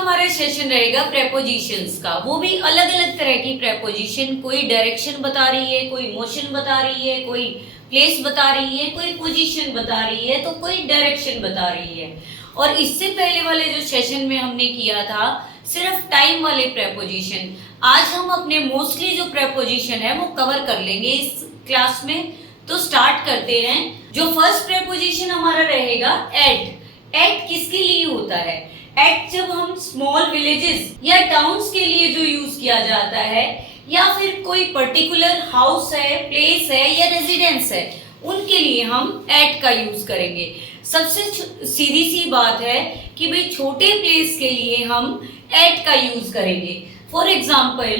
हमारा सेशन रहेगा प्रेपोजिशंस का, वो भी अलग अलग तरह की प्रेपोजिशन, कोई डायरेक्शन बता रही है, कोई मोशन बता रही है, कोई प्लेस बता रही है, कोई पोजीशन बता रही है, तो कोई डायरेक्शन बता रही है। और इससे पहले वाले जो सेशन में हमने किया था सिर्फ टाइम वाले प्रेपोजिशन, आज हम अपने मोस्टली जो प्रेपोजिशन है वो कवर कर लेंगे इस क्लास में। तो स्टार्ट करते हैं। जो फर्स्ट प्रेपोजिशन हमारा रहेगा एट। एट किसके लिए होता है? एट जब हम स्मॉल विलेजेस या टाउन्स के लिए जो यूज किया जाता है, या फिर कोई पर्टिकुलर हाउस है, प्लेस है या रेजिडेंस है, उनके लिए हम एट का यूज करेंगे। सबसे सीधी सी बात है कि भाई छोटे प्लेस के लिए हम एट का यूज करेंगे। For example,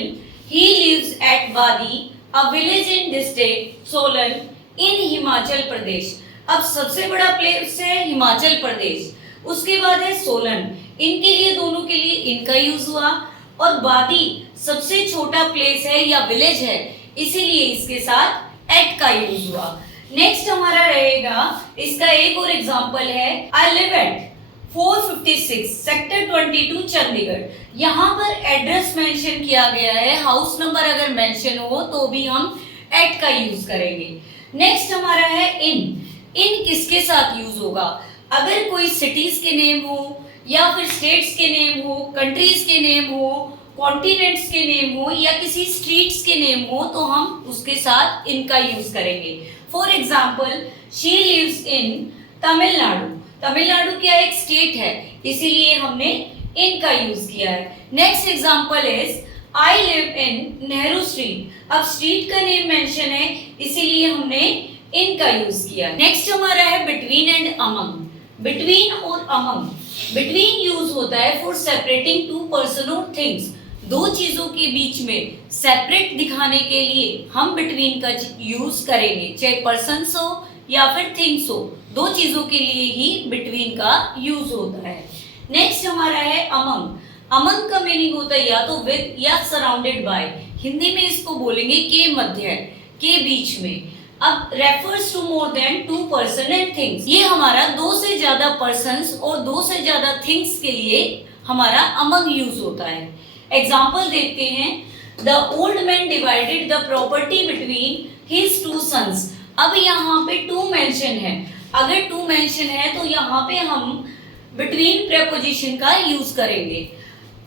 he lives at Wadi, a village in district Solan in Himachal Pradesh. अब सबसे बड़ा प्लेस है हिमाचल प्रदेश, उसके बाद है सोलन, इनके लिए दोनों के लिए इनका यूज हुआ। और वादी सबसे छोटा प्लेस है या विलेज है, इसीलिए इसके साथ एट का यूज हुआ। नेक्स्ट हमारा रहेगा, इसका एक और एग्जांपल है, I live at 456 sector 22 Chandigarh. यहाँ पर एड्रेस मेंशन किया गया है, हाउस नंबर अगर मेंशन हो तो भी हम एट का यूज करेंगे। नेक्स्ट हमारा है इन। इन किसके साथ यूज होगा? अगर कोई सिटीज के नेम हो या फिर स्टेट्स के नेम हो, कंट्रीज के नेम हो, कॉन्टिनेंट्स के नेम हो या किसी स्ट्रीट्स के नेम हो, तो हम उसके साथ इनका यूज करेंगे। For example, she lives in Tamil Nadu. Tamil Nadu क्या एक स्टेट है, इसीलिए हमने इनका यूज किया है। Next example is I live in Nehru street. अब स्ट्रीट का नेम मेंशन है, इसीलिए हमने इनका यूज किया है। नेक्स्ट हमारा है बिटवीन एंड अमंग। बिटवीन और अमंग, बिटवीन यूज होता है फॉर सेपरेटिंग टू पर्सन और थिंग्स। दो चीजों के बीच में सेपरेट दिखाने के लिए हम बिटवीन का यूज करेंगे, चाहे पर्सन्स हो या फिर थिंग्स हो, दो चीजों के लिए ही बिटवीन का यूज होता है। नेक्स्ट हमारा है अमंग। अमंग का मीनिंग होता है या तो विद या सराउंडेड बाय। हिंदी में इसको बोलेंगे के मध्य, के बीच में। अब refers to more than two person and things, ये हमारा दो से ज्यादा पर्सन्स और दो से ज्यादा थिंग्स के लिए हमारा अमंग यूज होता है। एग्जाम्पल देखते हैं, the old man divided the property between his two sons. अब यहाँ पे टू मेंशन है, अगर टू मेंशन है तो यहाँ पे हम बिटवीन प्रेपोजिशन का यूज करेंगे।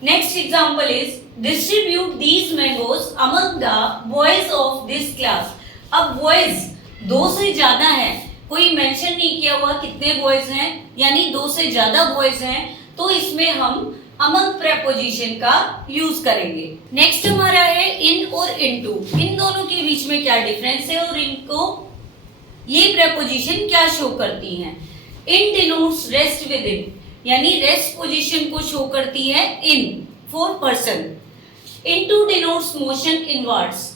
Next example is distribute these mangoes among the boys of this class. अब बॉयज दो से ज्यादा है, कोई मेंशन नहीं किया हुआ कितने बॉयज हैं, यानी दो से ज्यादा बॉयज हैं, तो इसमें हम अमंग प्रेपोजिशन का यूज करेंगे। नेक्स्ट हमारा है इन और इनटू। इन दोनों के बीच में क्या डिफरेंस है और इनको ये प्रेपोजिशन क्या शो करती हैं? इन डिनोट्स रेस्ट विद इन, यानी रेस्ट पोजीशन को शो करती है in for person. Into denotes motion inwards,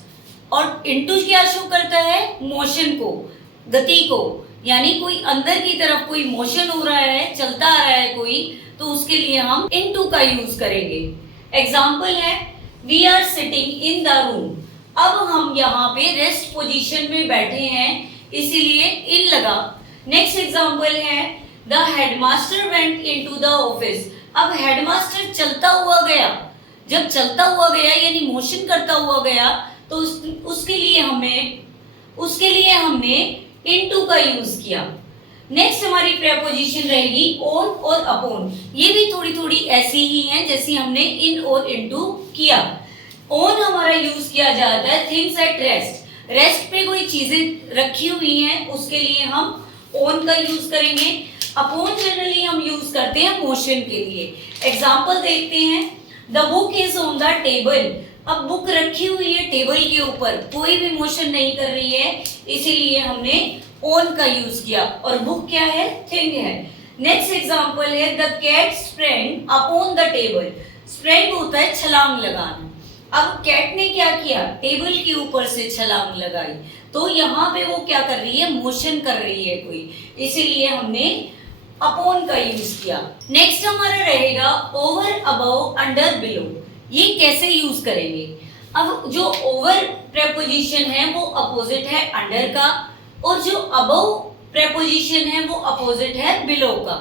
और इनटू क्या शो करता है? मोशन को, गति को, यानी कोई अंदर की तरफ कोई मोशन हो रहा है, चलता आ रहा है कोई, तो उसके लिए हम इनटू का यूज करेंगे। एग्जाम्पल है, we are sitting in the room. अब हम यहाँ पे रेस्ट पोजीशन में बैठे हैं, इसीलिए इन लगा। नेक्स्ट एग्जाम्पल है, the headmaster went into the office. अब हेडमास्टर चलता हुआ गया, जब चलता हुआ गया यानी मोशन करता हुआ गया, तो उसके लिए हमने इनटू का यूज किया। नेक्स्ट हमारी प्रेपोजिशन रहेगी ऑन और अपॉन। ये भी थोड़ी थोड़ी ऐसी ही है जैसी हमने इन और इनटू किया। ऑन हमारा यूज किया जाता है थिंग्स एट रेस्ट। रेस्ट पे कोई चीजें रखी हुई हैं, उसके लिए हम ऑन का यूज करेंगे। अपॉन जनरली हम यूज करते हैं मोशन के लिए। एग्जाम्पल देखते हैं, the book is on the table. अब बुक रखी हुई है टेबल के ऊपर, कोई भी मोशन नहीं कर रही है, इसीलिए हमने ऑन का यूज किया। और बुक क्या है? थिंग है। नेक्स्ट एग्जांपल है, the cat sprang upon the table. Sprang होता है छलांग लगाना। अब कैट ने क्या किया? टेबल के ऊपर से छलांग लगाई, तो यहाँ पे वो क्या कर रही है? मोशन कर रही है कोई, इसीलिए हमने अपॉन का यूज किया। नेक्स्ट हमारा रहेगा ओवर, अबव, अंडर, बिलो। ये कैसे यूज करेंगे? अब जो ओवर प्रेपोजिशन है वो अपोजिट है अंडर का, और जो अबव प्रेपोजिशन है वो अपोजिट है बिलो का।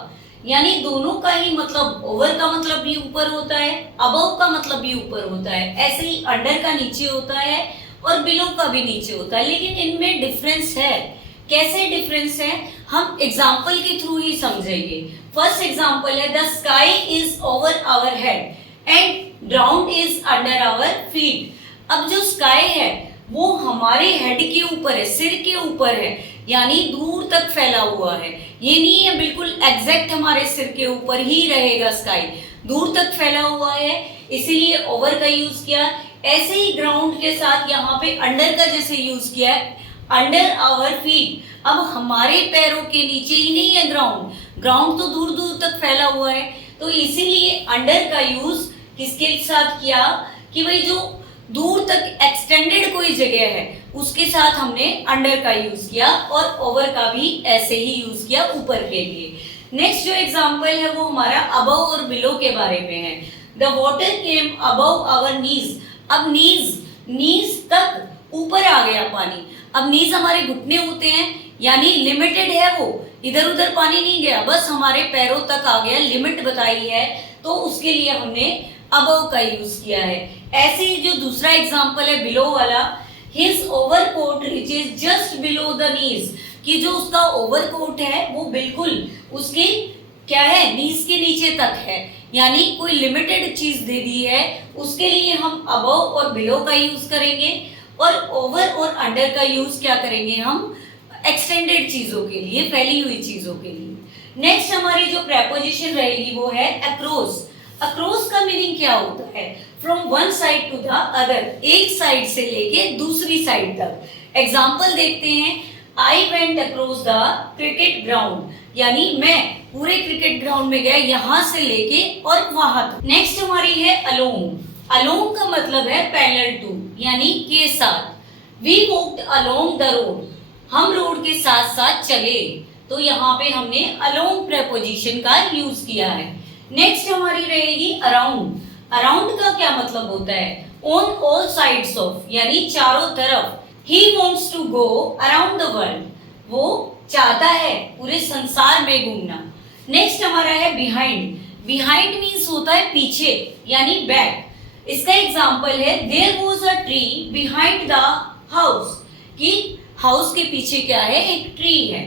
यानी दोनों का ही मतलब ओवर का मतलब भी ऊपर होता है, अबव का मतलब भी ऊपर होता है, ऐसे ही अंडर का नीचे होता है और बिलो का भी नीचे होता है, लेकिन इनमें डिफरेंस है। कैसे डिफरेंस है हम एग्जाम्पल के थ्रू ही समझेंगे। फर्स्ट एग्जाम्पल है the sky is over our head and ground is under our feet. अब जो स्काई है वो हमारे हेड के ऊपर है, सिर के ऊपर है, यानी दूर तक फैला हुआ है। ये नहीं है बिल्कुल एग्जैक्ट हमारे सिर के ऊपर ही रहेगा स्काई, दूर तक फैला हुआ है, इसीलिए ओवर का यूज किया। ऐसे ही ग्राउंड के साथ यहाँ पे अंडर का जैसे यूज किया है, अंडर आवर फीट। अब हमारे पैरों के नीचे ही नहीं है ग्राउंड, ग्राउंड तो दूर दूर तक फैला हुआ है, तो इसीलिए अंडर का यूज किसके साथ किया कि भाई जो दूर तक एक्सटेंडेड कोई जगह है उसके साथ हमने अंडर का यूज किया, और ओवर का भी ऐसे ही यूज किया ऊपर के लिए। नेक्स्ट जो एग्जांपल है वो हमारा अबव और बिलो के बारे में है। The water came above our knees. अब नीज तक ऊपर आ गया पानी। अब नीज हमारे घुटने होते हैं, यानी लिमिटेड है, वो इधर उधर पानी नहीं गया, बस हमारे पैरों तक आ गया, लिमिट बताई है, तो उसके लिए हमने अबव का यूज किया है। ऐसे ही जो दूसरा एग्जांपल है बिलो वाला, his overcoat reaches just below the knees, कि जो उसका ओवरकोट है वो बिल्कुल उसकी क्या है नीज के नीचे तक है, यानी कोई लिमिटेड चीज दे दी है, उसके लिए हम अबव और बिलो का यूज करेंगे, और ओवर और अंडर का यूज क्या करेंगे हम एक्सटेंडेड चीजों के लिए, फैली हुई चीजों के लिए। नेक्स्ट हमारी जो प्रेपोजिशन रहेगी वो है अक्रॉस। अक्रॉस का मीनिंग क्या होता है? From one side to the other, एक साइड से लेके दूसरी साइड तक। एग्जाम्पल देखते हैं, I went across the cricket ground, यानी मैं पूरे क्रिकेट ग्राउंड में गया, यहाँ से लेके और वहां तक। नेक्स्ट हमारी है अलोंग। अलोंग का मतलब है पैरेलल टू, यानी के साथ। We walked along the road, हम रोड के साथ साथ चले, तो यहाँ पे हमने अलोंग प्रेपोजिशन का यूज किया है। नेक्स्ट हमारी रहेगी अराउंड। अराउंड का क्या मतलब होता है? ऑन ऑल साइड्स ऑफ, यानी चारों तरफ। He wants to go around the world, वो चाहता है पूरे संसार में घूमना। नेक्स्ट हमारा है बिहाइंड। बिहाइंड मीन्स होता है पीछे, यानी बैक। इसका एग्जाम्पल है there was a tree behind the house, कि हाउस के पीछे क्या है, एक ट्री है।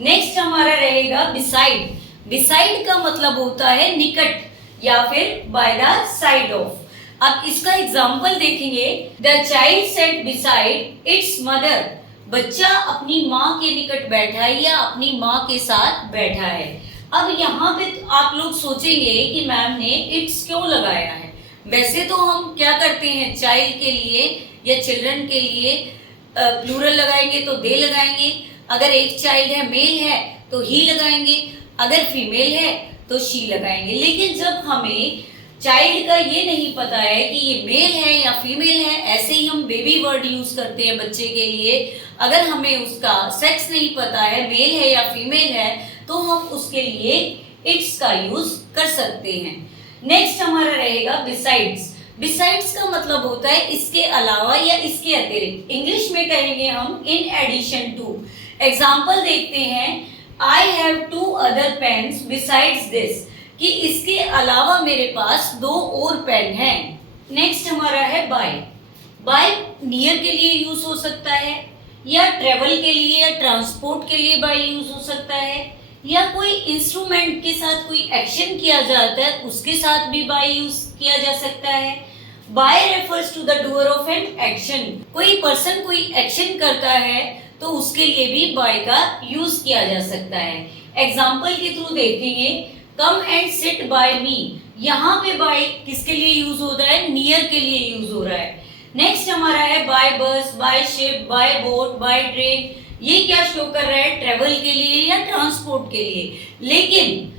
नेक्स्ट हमारा रहेगा बिसाइड। बिसाइड का मतलब होता है निकट या फिर बाय द साइड ऑफ। अब इसका एग्जाम्पल देखेंगे, the child set beside it's mother, बच्चा अपनी माँ के निकट बैठा है या अपनी माँ के साथ बैठा है। अब यहाँ पे आप लोग सोचेंगे कि मैम ने इट्स क्यों लगाया है। वैसे तो हम क्या करते हैं, चाइल्ड के लिए या चिल्ड्रन के लिए प्लूरल लगाएंगे तो दे लगाएंगे, अगर एक चाइल्ड है मेल है तो ही लगाएंगे, अगर फीमेल है तो शी लगाएंगे। लेकिन जब हमें चाइल्ड का ये नहीं पता है कि ये मेल है या फीमेल है, ऐसे ही हम बेबी वर्ड यूज करते हैं बच्चे के लिए, अगर हमें उसका सेक्स नहीं पता है, मेल है या फीमेल है, तो हम उसके लिए इट्स का यूज कर सकते हैं। नेक्स्ट हमारा रहेगा बिसाइड्स। बिसाइड्स का मतलब होता है इसके अलावा या इसके अतिरिक्त। इंग्लिश में कहेंगे हम इन एडिशन टू। एग्जाम्पल देखते हैं, I have 2 other pens besides this, कि इसके अलावा मेरे पास 2 और पेन हैं। नेक्स्ट हमारा है बाय। बाय नियर के लिए यूज हो सकता है, या ट्रेवल के लिए या ट्रांसपोर्ट के लिए बाय यूज हो सकता है, या कोई इंस्ट्रूमेंट के साथ कोई एक्शन किया जाता है उसके साथ भी बाय यूज किया जा सकता है। By refers to the doer of an action, कोई पर्सन कोई एक्शन करता है तो उसके लिए भी बाय का यूज किया जा सकता है। एग्जाम्पल के थ्रू देखेंगे, कम एंड सिट बाय मी, यहाँ पे बाय किसके लिए यूज होता है, नियर के लिए यूज हो रहा है। नेक्स्ट हमारा है बाय बस, by ship, bye boat, by train, ये क्या शो कर रहा है, ट्रेवल के लिए या ट्रांसपोर्ट के लिए। लेकिन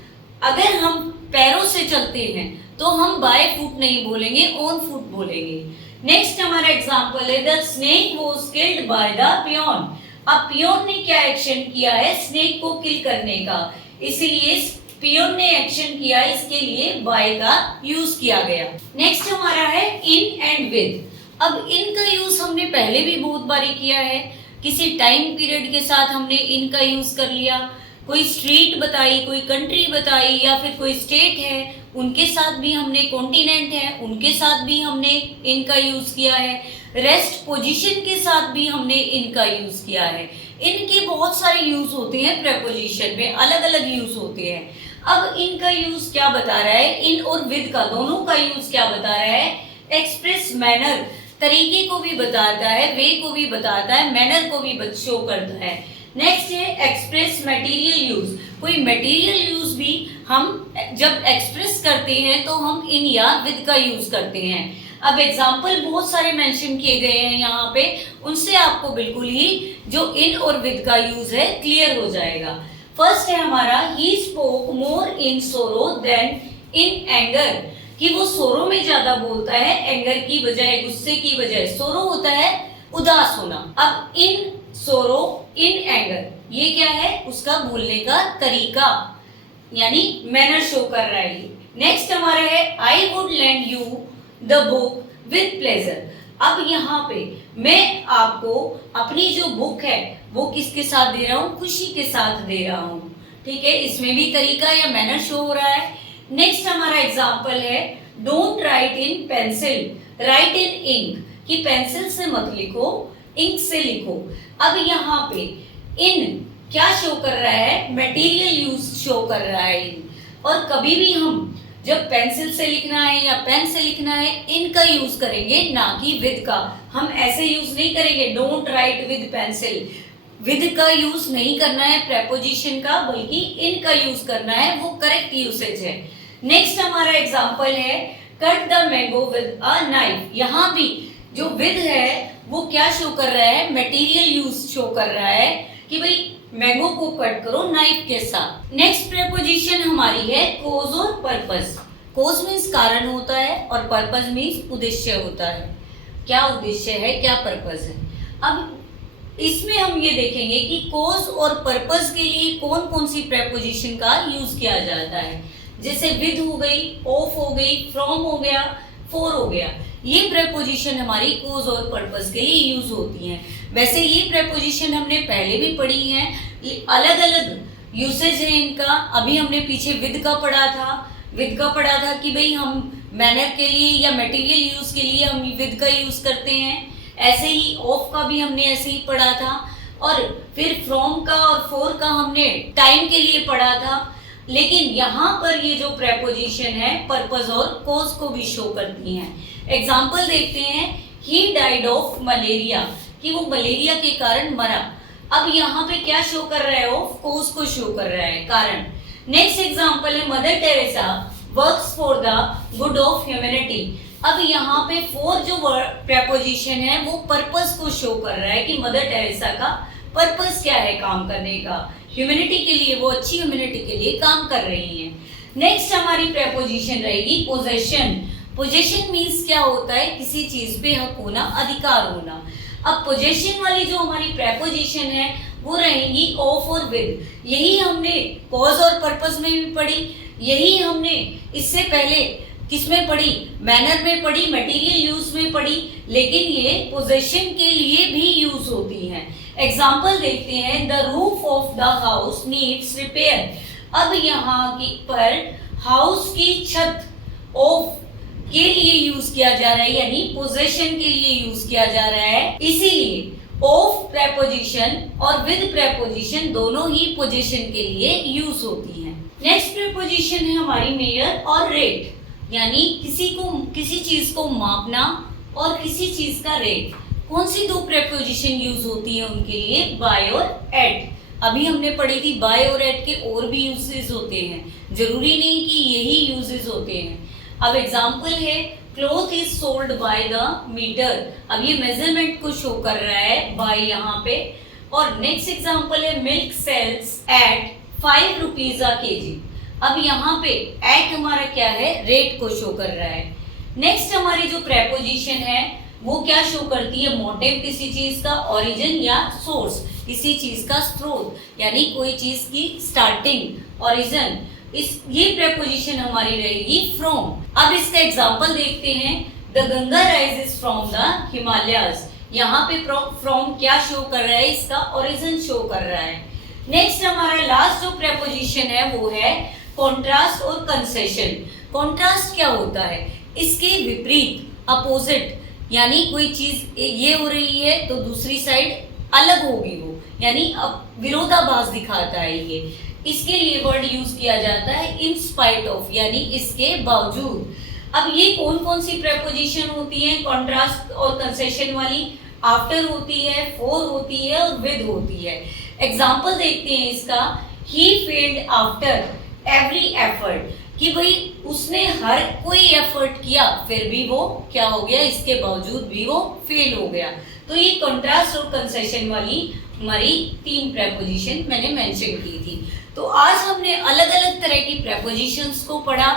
अगर हम पैरों से चलते हैं तो हम बाय फुट नहीं बोलेंगे, ऑन फुट बोलेंगे। नेक्स्ट हमारा एग्जाम्पल है the snake was killed by the peon. अब पियोन ने क्या एक्शन किया है, स्नेक को किल करने का, इसीलिए पियोन ने एक्शन किया, इसके लिए बाय का यूज किया गया। नेक्स्ट हमारा है इन एंड विद। अब इन का यूज हमने पहले भी बहुत बारी किया है, किसी टाइम पीरियड के साथ हमने इन का यूज कर लिया, कोई स्ट्रीट बताई, कोई कंट्री बताई, या फिर कोई स्टेट है उनके साथ भी हमने, कॉन्टिनेंट है उनके साथ भी हमने इनका यूज किया है, रेस्ट पोजीशन के साथ भी हमने इनका यूज किया है। इनके बहुत सारे यूज होते हैं प्रेपोजिशन में, अलग अलग यूज होते हैं। अब इनका यूज क्या बता रहा है, इन और विद का दोनों का यूज क्या बता रहा है, एक्सप्रेस मैनर, तरीके को भी बताता है, वे को भी बताता है, मैनर को भी शो करता है। नेक्स्ट है एक्सप्रेस मटेरियल यूज, कोई मटेरियल यूज भी हम जब एक्सप्रेस करते हैं तो हम इन या विद का यूज करते हैं। अब एग्जाम्पल बहुत सारे मेंशन किए गए हैं यहाँ पे, उनसे आपको बिल्कुल ही जो इन और विद का यूज है क्लियर हो जाएगा। फर्स्ट है हमारा ही स्पोक मोर इन सोरो देन इन एंगर, कि वो सोरो में ज्यादा बोलता है, एंगर की बजाय, गुस्से की बजाय। सोरो होता है उदास होना, अब इन सोरो इन एंगर ये क्या है, उसका बोलने का तरीका यानी मैनर शो कर रहा है। नेक्स्ट हमारा है I would land you the book with pleasure. अब यहाँ पे मैं आपको अपनी जो बुक है वो किसके साथ दे रहा हूँ, खुशी के साथ दे रहा हूँ। ठीक है, इसमें भी तरीका या मैनर शो हो रहा है। नेक्स्ट हमारा एग्जाम्पल है don't write in pencil, write in ink, कि पेंसिल से मत लिखो, इंक से लिखो। अब यहाँ पे इन क्या शो कर रहा है, मटेरियल यूज शो कर रहा है इन। और कभी भी हम जब पेंसिल से लिखना है या पेन से लिखना है इन का यूज करेंगे, ना कि विद का। हम ऐसे यूज नहीं करेंगे don't write with pencil, with का यूज नहीं करना है प्रेपोजिशन का, बल्कि इन का यूज करना है, वो करेक्ट यूसेज है। नेक्स्ट हमारा एग्जांपल है cut the mango with a knife. यहाँ भी जो विद है वो क्या शो कर रहा है, मटेरियल यूज शो कर रहा है कि भाई मैंगो को कट करो नाइफ के साथ। नेक्स्ट प्रेपोजिशन हमारी है कोज और पर्पस। कोज मीन्स कारण होता है और पर्पस मीन्स उद्देश्य होता है। क्या उद्देश्य है, क्या पर्पस है। अब इसमें हम ये देखेंगे कि कोज और पर्पस के लिए कौन कौन सी प्रेपोजिशन का यूज किया जाता है। जैसे विद हो गई, ऑफ हो गई, फ्रॉम हो गया, फॉर हो गया, ये प्रेपोजिशन हमारी कोज और पर्पस के लिए यूज होती हैं। वैसे ये प्रेपोजिशन हमने पहले भी पढ़ी हैं, अलग अलग यूसेज है इनका। अभी हमने पीछे विद का पढ़ा था कि भाई हम मैनर के लिए या मटेरियल यूज के लिए हम विद का यूज करते हैं। ऐसे ही ऑफ का भी हमने ऐसे ही पढ़ा था, और फिर फ्रॉम का और फॉर का हमने टाइम के लिए पढ़ा था। लेकिन यहाँ पर ये जो प्रेपोजिशन है पर्पस और कोज को भी शो करती हैं। एग्जाम्पल देखते हैं, ही डाइड ऑफ मलेरिया, कि वो मलेरिया के कारण मरा। अब यहाँ पे क्या शो कर रहा है, ऑफ कोज को शो कर रहा है, कारण। नेक्स्ट एग्जाम्पल है mother Teresa works for the good of humanity. अब यहाँ पे फॉर जो प्रेपोजिशन है वो पर्पस को शो कर रहा है कि मदर टेरेसा का पर्पस क्या है काम करने का, ह्यूमैनिटी के लिए, वो अच्छी ह्यूमैनिटी के लिए काम कर रही है। नेक्स्ट हमारी प्रेपोजिशन रहेगी पोजेशन। पोजेशन मीन्स क्या होता है, किसी चीज पे हक होना, अधिकार होना। अब पोजेशन वाली जो हमारी प्रेपोजिशन है वो रहेंगी ऑफ और विद। यही हमने कॉज और पर्पस में भी पढ़ी, यही हमने इससे पहले किसमें पढ़ी, मैनर में पढ़ी, मटेरियल यूज में पढ़ी, लेकिन ये पोजेशन के लिए भी यूज होती हैं। एग्जाम्पल देखते हैं, the roof of the house needs repair. अब यहाँ की पर हाउस की छत ऑफ के लिए यूज किया जा रहा है, यानी पोजेशन के लिए यूज किया जा रहा है। इसीलिए ऑफ प्रेपोजिशन और विद प्रेपोजिशन दोनों ही पोजीशन के लिए यूज होती हैं। नेक्स्ट प्रेपोजिशन है हमारी मेजर और रेट, यानी किसी चीज को मापना और किसी चीज का रेट। कौन सी दो प्रेपोजिशन यूज होती है उनके लिए, बाय और एट। अभी हमने पढ़ी थी बाय और एट के और भी यूजेस होते हैं, जरूरी नहीं कि यही यूजेस होते हैं। अब एग्जाम्पल है cloth is sold by the metre. अब ये मेजरमेंट को शो कर रहा है बाय यहाँ पे। और नेक्स्ट एग्जाम्पल है milk sells at 5 rupees a KG. अब यहाँ पे एट हमारा क्या है, रेट को शो कर रहा है। नेक्स्ट हमारी जो प्रेपोजिशन है वो क्या शो करती है, मोटिव, किसी चीज का ओरिजिन या सोर्स, किसी चीज का स्रोत, यानी कोई चीज की स्टार्टिंग, ओरिजिन। ये प्रेपोजिशन हमारी रहेगी फ्रॉम। अब इसका एग्जांपल देखते हैं, the Ganga rises from the Himalayas. यहाँ पे फ्रॉम क्या शो कर रहा है, इसका ओरिजिन शो कर रहा है। नेक्स्ट हमारा लास्ट जो प्रेपोजिशन है वो है कॉन्ट्रास्ट और कंसेशन। कॉन्ट्रास्ट क्या होता है? इसके विपरीत, अपोजिट, यानी कोई चीज ये हो रही है तो दूसरी साइड अलग होगी वो, यानी अब विरोधाभास दिखाता है ये। इसके लिए वर्ड यूज किया जाता है इन स्पाइट ऑफ, यानी इसके बावजूद। अब ये कौन कौन सी प्रेपोजिशन होती है कॉन्ट्रास्ट और कंसेशन वाली? आफ्टर होती है, फॉर होती है और विद होती है। एग्जाम्पल देखते हैं इसका। He failed after every effort, कि भाई उसने हर कोई एफर्ट किया फिर भी वो क्या हो गया, इसके बावजूद भी वो फेल हो गया। तो ये कॉन्ट्रास्ट और कंसेशन वाली हमारी 3 प्रेपोजिशन मैंने मेंशन की थी। तो आज हमने अलग अलग तरह की प्रेपोजिशंस को पढ़ा।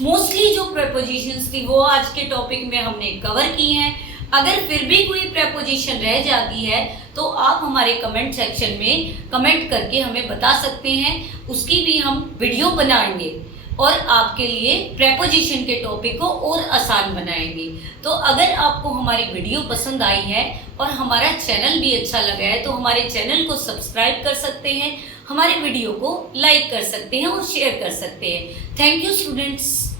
मोस्टली जो प्रेपोजिशंस थी वो आज के टॉपिक में हमने कवर की हैं। अगर फिर भी कोई प्रेपोजिशन रह जाती है तो आप हमारे कमेंट सेक्शन में कमेंट करके हमें बता सकते हैं, उसकी भी हम वीडियो बनाएंगे और आपके लिए प्रेपोजिशन के टॉपिक को और आसान बनाएंगे। तो अगर आपको हमारी वीडियो पसंद आई है और हमारा चैनल भी अच्छा लगा है तो हमारे चैनल को सब्सक्राइब कर सकते हैं, हमारे वीडियो को लाइक कर सकते हैं और शेयर कर सकते हैं। Thank you students.